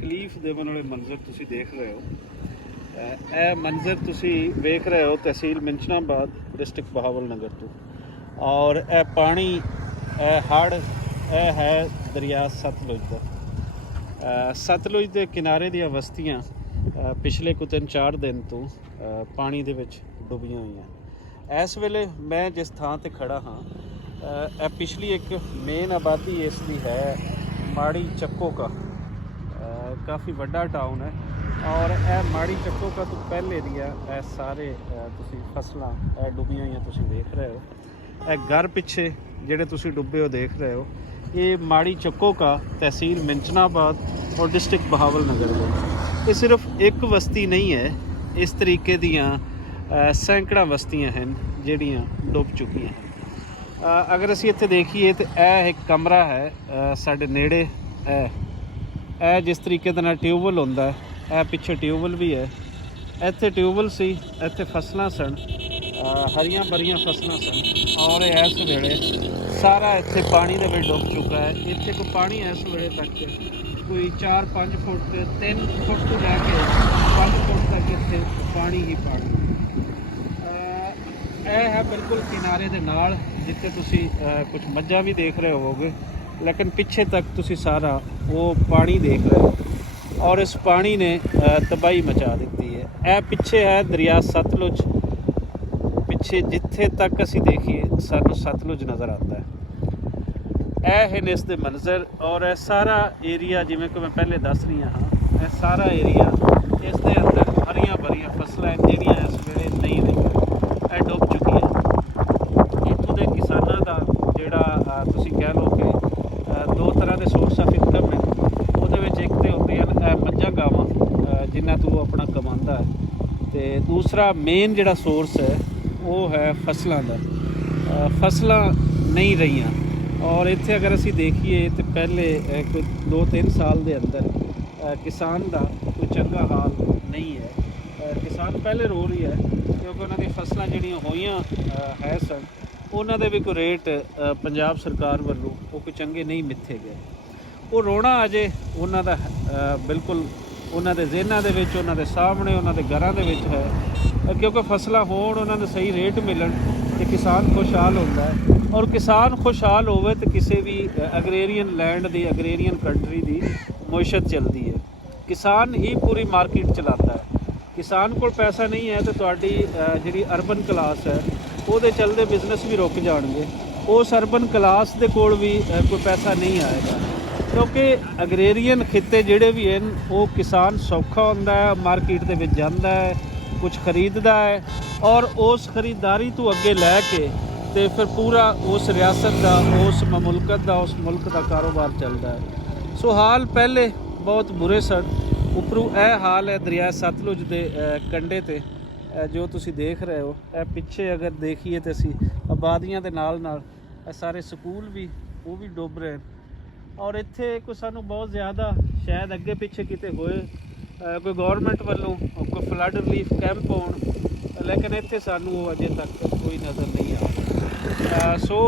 तकलीफ देने वाले मंजर तुसी देख रहे हो। ਇਹ ਮੰਜ਼ਰ ਤੁਸੀਂ ਵੇਖ ਰਹੇ ਹੋ ਤਹਿਸੀਲ ਮਿੰਚਨਾਬਾਦ ਡਿਸਟ੍ਰਿਕਟ ਬਹਾਵਲਨਗਰ ਤੋਂ। ਔਰ ਇਹ ਪਾਣੀ ਹੜ੍ਹ ਇਹ ਹੈ ਦਰਿਆ ਸਤਲੁਜ ਦਾ। ਸਤਲੁਜ ਦੇ ਕਿਨਾਰੇ ਦੀਆਂ ਬਸਤੀਆਂ ਪਿਛਲੇ ਕੁ 3-4 ਦਿਨ ਤੋਂ ਪਾਣੀ ਦੇ ਵਿੱਚ ਡੁੱਬੀਆਂ ਹੋਈਆਂ। ਇਸ ਵੇਲੇ ਮੈਂ ਜਿਸ ਥਾਂ ਤੇ ਖੜਾ ਹਾਂ ਇਹ ਪਿਛਲੀ ਇੱਕ ਮੇਨ ਆਬਾਦੀ ਇਸ ਦੀ ਹੈ ਮਾੜੀ ਚੱਕੋ ਕਾ। ਕਾਫੀ ਵੱਡਾ ਟਾਊਨ ਹੈ ਔਰ ਇਹ ਮਾੜੀ ਚੱਕੋ ਕਾ ਤੋਂ ਪਹਿਲੇ ਦੀਆਂ ਇਹ ਸਾਰੇ ਤੁਸੀਂ ਫਸਲਾਂ ਇਹ ਡੁੱਬੀਆਂ ਹੋਈਆਂ ਤੁਸੀਂ ਦੇਖ ਰਹੇ ਹੋ। ਇਹ ਘਰ ਪਿੱਛੇ ਜਿਹੜੇ ਤੁਸੀਂ ਡੁੱਬੇ ਹੋ ਦੇਖ ਰਹੇ ਹੋ ਇਹ ਮਾੜੀ ਚੱਕੋ ਕਾ ਤਹਿਸੀਲ ਮਿੰਚਨਾਬਾਦ ਔਰ ਡਿਸਟ੍ਰਿਕਟ ਬਹਾਵਲਨਗਰ ਦੇ। ਇਹ ਸਿਰਫ ਇੱਕ ਬਸਤੀ ਨਹੀਂ ਹੈ, ਇਸ ਤਰੀਕੇ ਦੀਆਂ ਸੈਂਕੜਾਂ ਬਸਤੀਆਂ ਹਨ ਜਿਹੜੀਆਂ ਡੁੱਬ ਚੁੱਕੀਆਂ ਹਨ। ਅਗਰ ਅਸੀਂ ਇੱਥੇ ਦੇਖੀਏ ਤਾਂ ਇਹ ਇੱਕ ਕਮਰਾ ਹੈ ਸਾਡੇ ਨੇੜੇ। ਇਹ ਜਿਸ ਤਰੀਕੇ ਦੇ ਨਾਲ ਟਿਊਬਵੈੱਲ ਹੁੰਦਾ ਇਹ ਪਿੱਛੇ ਟਿਊਬਵੈੱਲ ਵੀ ਹੈ। ਇੱਥੇ ਟਿਊਬਵੈੱਲ ਸੀ, ਇੱਥੇ ਫਸਲਾਂ ਸਨ, ਹਰੀਆਂ ਭਰੀਆਂ ਫਸਲਾਂ ਸਨ ਔਰ ਇਸ ਵੇਲੇ ਸਾਰਾ ਇੱਥੇ ਪਾਣੀ ਦੇ ਵਿੱਚ ਡੁੱਬ ਚੁੱਕਾ ਹੈ। ਇੱਥੇ ਕੋਈ ਪਾਣੀ ਇਸ ਵੇਲੇ ਤੱਕ ਕੋਈ 4-5 ਫੁੱਟ 3 ਫੁੱਟ ਤੋਂ ਲੈ ਕੇ 5 ਫੁੱਟ ਤੱਕ ਇੱਥੇ ਪਾਣੀ ਹੀ ਪਾਣੀ। ਇਹ ਹੈ ਬਿਲਕੁਲ ਕਿਨਾਰੇ ਦੇ ਨਾਲ ਜਿੱਥੇ ਤੁਸੀਂ ਕੁਝ ਮੱਝਾਂ ਵੀ ਦੇਖ ਰਹੇ ਹੋਵੋਗੇ, ਲੇਕਿਨ ਪਿੱਛੇ ਤੱਕ ਤੁਸੀਂ ਸਾਰਾ ਉਹ ਪਾਣੀ ਦੇਖ ਰਹੇ ਹੋ ਔਰ ਇਸ ਪਾਣੀ ਨੇ ਤਬਾਹੀ ਮਚਾ ਦਿੱਤੀ ਹੈ। ਇਹ ਪਿੱਛੇ ਹੈ ਦਰਿਆ ਸਤਲੁਜ। ਪਿੱਛੇ ਜਿੱਥੇ ਤੱਕ ਅਸੀਂ ਦੇਖੀਏ ਸਾਨੂੰ ਸਤਲੁਜ ਨਜ਼ਰ ਆਉਂਦਾ ਹੈ। ਇਹ ਹਨ ਇਸ ਦੇ ਮੰਜ਼ਰ ਔਰ ਇਹ ਸਾਰਾ ਏਰੀਆ ਜਿਵੇਂ ਕਿ ਮੈਂ ਪਹਿਲੇ ਦੱਸ ਰਹੀ ਹਾਂ ਇਹ ਸਾਰਾ ਏਰੀਆ ਇਸ ਦੇ ਅੰਦਰ ਹਰੀਆਂ ਭਰੀਆਂ ਫਸਲਾਂ ਜਿਹੜੀਆਂ ਇਸ ਵੇਲੇ ਨਹੀਂ ਰਹੀਆਂ, ਇਹ ਡੁੱਬ ਚੁੱਕੀਆਂ। ਇੱਥੋਂ ਦੇ ਕਿਸਾਨਾਂ ਦਾ ਜਿਹੜਾ ਤੁਸੀਂ ਕਹਿ ਲਓ ਕਿ ਦੋ ਤਰ੍ਹਾਂ ਦੇ ਸੋਰਸ ਆਫ ਇਨਕਮ ਹੈ। ਉਹਦੇ ਵਿੱਚ ਇੱਕ ਤਾਂ ਹੁੰਦੀਆਂ ਨੇ ਮੱਝਾਂ ਗਾਵਾਂ ਜਿਨ੍ਹਾਂ ਤੋਂ ਉਹ ਆਪਣਾ ਕਮਾਉਂਦਾ ਹੈ, ਅਤੇ ਦੂਸਰਾ ਮੇਨ ਜਿਹੜਾ ਸੋਰਸ ਹੈ ਉਹ ਹੈ ਫਸਲਾਂ ਦਾ। ਫਸਲਾਂ ਨਹੀਂ ਰਹੀਆਂ ਔਰ ਇੱਥੇ ਅਗਰ ਅਸੀਂ ਦੇਖੀਏ ਤਾਂ ਪਹਿਲੇ ਕੋਈ 2-3 ਸਾਲ ਦੇ ਅੰਦਰ ਕਿਸਾਨ ਦਾ ਕੋਈ ਚੰਗਾ ਹਾਲ ਨਹੀਂ ਹੈ। ਕਿਸਾਨ ਪਹਿਲੇ ਰੋ ਰਹੀ ਹੈ ਕਿਉਂਕਿ ਉਹਨਾਂ ਦੀਆਂ ਫਸਲਾਂ ਜਿਹੜੀਆਂ ਹੋਈਆਂ ਹੈ ਸਨ ਉਹਨਾਂ ਦੇ ਵੀ ਕੋਈ ਰੇਟ ਪੰਜਾਬ ਸਰਕਾਰ ਵੱਲੋਂ ਉਹ ਕੋਈ ਚੰਗੇ ਨਹੀਂ ਮਿੱਥੇ ਗਏ। ਉਹ ਰੋਣਾ ਅਜੇ ਉਹਨਾਂ ਦਾ ਬਿਲਕੁਲ ਉਹਨਾਂ ਦੇ ਜ਼ਿਹਨਾਂ ਦੇ ਵਿੱਚ, ਉਹਨਾਂ ਦੇ ਸਾਹਮਣੇ, ਉਹਨਾਂ ਦੇ ਘਰਾਂ ਦੇ ਵਿੱਚ ਹੈ ਕਿਉਂਕਿ ਫਸਲਾਂ ਹੋਣ ਉਹਨਾਂ ਨੂੰ ਸਹੀ ਰੇਟ ਮਿਲਣ ਤੇ ਕਿਸਾਨ ਖੁਸ਼ਹਾਲ ਹੁੰਦਾ ਹੈ। ਔਰ ਕਿਸਾਨ ਖੁਸ਼ਹਾਲ ਹੋਵੇ ਤਾਂ ਕਿਸੇ ਵੀ ਅਗਰੇਰੀਅਨ ਲੈਂਡ ਦੀ, ਅਗਰੇਰੀਅਨ ਕੰਟਰੀ ਦੀ ਮੁਇਸ਼ਤ ਚੱਲਦੀ ਹੈ। ਕਿਸਾਨ ਹੀ ਪੂਰੀ ਮਾਰਕੀਟ ਚਲਾਉਂਦਾ ਹੈ। ਕਿਸਾਨ ਕੋਲ ਪੈਸਾ ਨਹੀਂ ਹੈ ਤਾਂ ਤੁਹਾਡੀ ਜਿਹੜੀ ਅਰਬਨ ਕਲਾਸ ਹੈ ਉਹਦੇ ਚੱਲਦੇ ਬਿਜ਼ਨਸ ਵੀ ਰੁਕ ਜਾਣਗੇ। ਉਸ ਅਰਬਨ ਕਲਾਸ ਦੇ ਕੋਲ ਵੀ ਕੋਈ ਪੈਸਾ ਨਹੀਂ ਆਏਗਾ ਕਿਉਂਕਿ ਅਗਰੇਰੀਅਨ ਖਿੱਤੇ ਜਿਹੜੇ ਵੀ ਹਨ ਉਹ ਕਿਸਾਨ ਸੌਖਾ ਹੁੰਦਾ ਹੈ, ਮਾਰਕੀਟ ਦੇ ਵਿੱਚ ਜਾਂਦਾ ਹੈ, ਕੁਝ ਖਰੀਦਦਾ ਹੈ ਔਰ ਉਸ ਖਰੀਦਦਾਰੀ ਤੋਂ ਅੱਗੇ ਲੈ ਕੇ ਤੇ ਫਿਰ ਪੂਰਾ ਉਸ ਰਿਆਸਤ ਦਾ, ਉਸ ਮਮਲਕਤ ਦਾ, ਉਸ ਮੁਲਕ ਦਾ ਕਾਰੋਬਾਰ ਚੱਲਦਾ ਹੈ। ਸੋ ਹਾਲ ਪਹਿਲੇ ਬਹੁਤ ਬੁਰੇ ਸਨ। ਉੱਪਰੋਂ ਇਹ ਹਾਲ ਹੈ ਦਰਿਆ ਸਤਲੁਜ ਦੇ ਕੰਢੇ 'ਤੇ ਜੋ ਤੁਸੀਂ ਦੇਖ ਰਹੇ ਹੋ। ਇਹ ਪਿੱਛੇ ਅਗਰ ਦੇਖੀਏ ਤਾਂ ਅਸੀਂ ਆਬਾਦੀਆਂ ਦੇ ਨਾਲ ਨਾਲ ਇਹ ਸਾਰੇ ਸਕੂਲ ਵੀ ਉਹ ਵੀ ਡੁੱਬ ਰਹੇ ਔਰ ਇੱਥੇ ਕੋਈ ਸਾਨੂੰ ਬਹੁਤ ਜ਼ਿਆਦਾ ਸ਼ਾਇਦ ਅੱਗੇ ਪਿੱਛੇ ਕਿਤੇ ਹੋਏ ਕੋਈ ਗੌਰਮੈਂਟ ਵੱਲੋਂ ਕੋਈ ਫਲੱਡ ਰਿਲੀਫ ਕੈਂਪ ਹੋਣ, ਲੇਕਿਨ ਇੱਥੇ ਸਾਨੂੰ ਉਹ ਅਜੇ ਤੱਕ ਕੋਈ ਨਜ਼ਰ ਨਹੀਂ ਆ। ਸੋ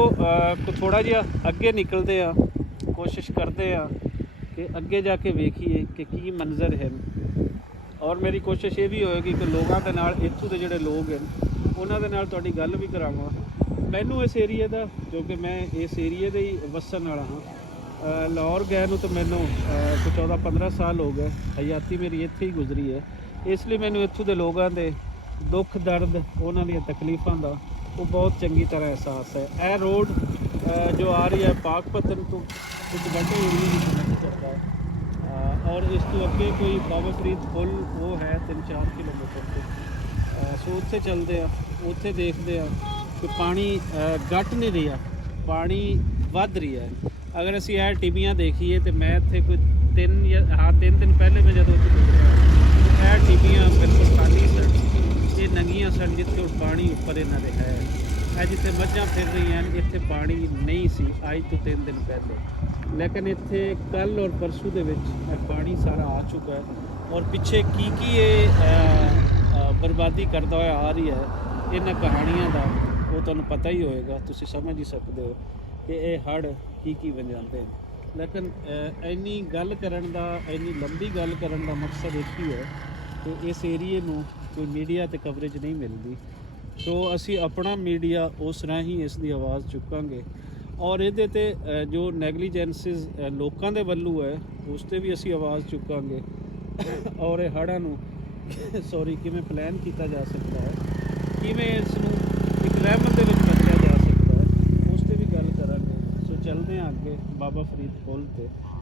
ਥੋੜ੍ਹਾ ਜਿਹਾ ਅੱਗੇ ਨਿਕਲਦੇ ਆ, ਕੋਸ਼ਿਸ਼ ਕਰਦੇ ਆ ਕਿ ਅੱਗੇ ਜਾ ਕੇ ਵੇਖੀਏ ਕਿ ਕੀ ਮੰਜ਼ਰ ਹੈ ਔਰ ਮੇਰੀ ਕੋਸ਼ਿਸ਼ ਇਹ ਵੀ ਹੋਏਗੀ ਕਿ ਲੋਕਾਂ ਦੇ ਨਾਲ, ਇੱਥੋਂ ਦੇ ਜਿਹੜੇ ਲੋਕ ਹਨ ਉਹਨਾਂ ਦੇ ਨਾਲ ਤੁਹਾਡੀ ਗੱਲ ਵੀ ਕਰਾਵਾਂ। ਮੈਨੂੰ ਇਸ ਏਰੀਏ ਦਾ, ਕਿਉਂਕਿ ਮੈਂ ਇਸ ਏਰੀਏ ਦੇ ਹੀ ਵਸਣ ਵਾਲਾ ਹਾਂ, ਲਾਹੌਰ ਗਏ ਨੂੰ ਤਾਂ ਮੈਨੂੰ ਕੋਈ 14-15 ਸਾਲ ਹੋ ਗਏ। ਹਯਾਤੀ ਮੇਰੀ ਇੱਥੇ ਹੀ ਗੁਜ਼ਰੀ ਹੈ, ਇਸ ਲਈ ਮੈਨੂੰ ਇੱਥੋਂ ਦੇ ਲੋਕਾਂ ਦੇ ਦੁੱਖ ਦਰਦ, ਉਹਨਾਂ ਦੀਆਂ ਤਕਲੀਫਾਂ ਦਾ ਉਹ ਬਹੁਤ ਚੰਗੀ ਤਰ੍ਹਾਂ ਅਹਿਸਾਸ ਹੈ। ਇਹ ਰੋਡ ਜੋ ਆ ਰਹੀ ਹੈ ਪਾਕਪਤਨ ਤੋਂ ਇੱਕ ਵੱਡੇ ਏਰੀਏ ਵਿੱਚ ਕਨੈਕਟ ਕਰਦਾ ਹੈ ਔਰ ਇਸ ਤੋਂ ਅੱਗੇ ਕੋਈ ਬਾਬਾ ਫਰੀਦ ਪੁੱਲ ਉਹ ਹੈ 3-4 ਕਿਲੋਮੀਟਰ ਤੋਂ। ਸੋ ਉੱਥੇ ਚੱਲਦੇ ਆ, ਉੱਥੇ ਦੇਖਦੇ ਆ ਕਿ ਪਾਣੀ ਘੱਟ ਨਹੀਂ ਰਿਹਾ, ਪਾਣੀ ਵੱਧ ਰਿਹਾ ਹੈ। ਅਗਰ ਅਸੀਂ ਇਹ ਟਿੱਬੀਆਂ ਦੇਖੀਏ ਤਾਂ ਮੈਂ ਇੱਥੇ ਕੋਈ 3 ਦਿਨ ਪਹਿਲੇ ਮੈਂ ਜਦੋਂ ਉੱਥੇ ਗੁਜ਼ਰਿਆ ਇਹ ਟਿੱਬੀਆਂ ਬਿਲਕੁਲ ਖਾਲੀ ਸਨ, ਇਹ ਨੰਗੀਆਂ ਸਨ ਜਿੱਥੇ ਪਾਣੀ ਉੱਪਰ ਇਹਨਾਂ ਦੇ ਹੈ। ਇਹ ਜਿੱਥੇ ਮੱਝਾਂ ਫਿਰ ਰਹੀਆਂ ਹਨ ਇੱਥੇ ਪਾਣੀ ਨਹੀਂ ਸੀ ਅੱਜ ਤੋਂ 3 ਦਿਨ ਪਹਿਲੇ, ਲੇਕਿਨ ਇੱਥੇ ਕੱਲ੍ਹ ਔਰ ਪਰਸੋਂ ਦੇ ਵਿੱਚ ਇਹ ਪਾਣੀ ਸਾਰਾ ਆ ਚੁੱਕਾ ਹੈ ਔਰ ਪਿੱਛੇ ਕੀ ਇਹ ਬਰਬਾਦੀ ਕਰਦਾ ਹੋਇਆ ਆ ਰਹੀ ਹੈ ਇਹਨਾਂ ਕਹਾਣੀਆਂ ਦਾ ਉਹ ਤੁਹਾਨੂੰ ਪਤਾ ਹੀ ਹੋਏਗਾ, ਤੁਸੀਂ ਸਮਝ ਹੀ ਸਕਦੇ ਹੋ ਕਿ ਇਹ ਹੜ੍ਹ ਕੀ ਵਜਾਉਂਦੇ ਨੇ। ਲੇਕਿਨ ਇੰਨੀ ਗੱਲ ਕਰਨ ਦਾ, ਇੰਨੀ ਲੰਬੀ ਗੱਲ ਕਰਨ ਦਾ ਮਕਸਦ ਇੱਕ ਹੀ ਹੈ ਕਿ ਇਸ ਏਰੀਏ ਨੂੰ ਕੋਈ ਮੀਡੀਆ ਤੇ ਕਵਰੇਜ ਨਹੀਂ ਮਿਲਦੀ। ਸੋ ਅਸੀਂ ਆਪਣਾ ਮੀਡੀਆ ਉਸ ਰਾਹੀਂ ਇਸ ਦੀ ਆਵਾਜ਼ ਚੁੱਕਾਂਗੇ ਔਰ ਇਹਦੇ ਤੇ ਜੋ ਨੈਗਲੀਜੈਂਸਿਸ ਲੋਕਾਂ ਦੇ ਵੱਲੋਂ ਹੈ ਉਸ ਤੇ ਵੀ ਅਸੀਂ ਆਵਾਜ਼ ਚੁੱਕਾਂਗੇ ਔਰ ਇਹ ਹੜ੍ਹਾਂ ਨੂੰ ਸੌਰੀ ਕਿਵੇਂ ਪਲਾਨ ਕੀਤਾ ਜਾ ਸਕਦਾ ਹੈ, ਕਿਵੇਂ ਇਸ ਨੂੰ ਇੱਕ ਰਹਿਮਤ ਦੇ ਵਿੱਚ ਬਦਲਿਆ ਜਾ ਸਕਦਾ ਹੈ, ਉਸ ਤੇ ਵੀ ਗੱਲ ਕਰਾਂਗੇ। ਸੋ ਚੱਲਦੇ ਹਾਂ ਅੱਗੇ ਬਾਬਾ ਫਰੀਦ ਪੁੱਲ ਤੇ।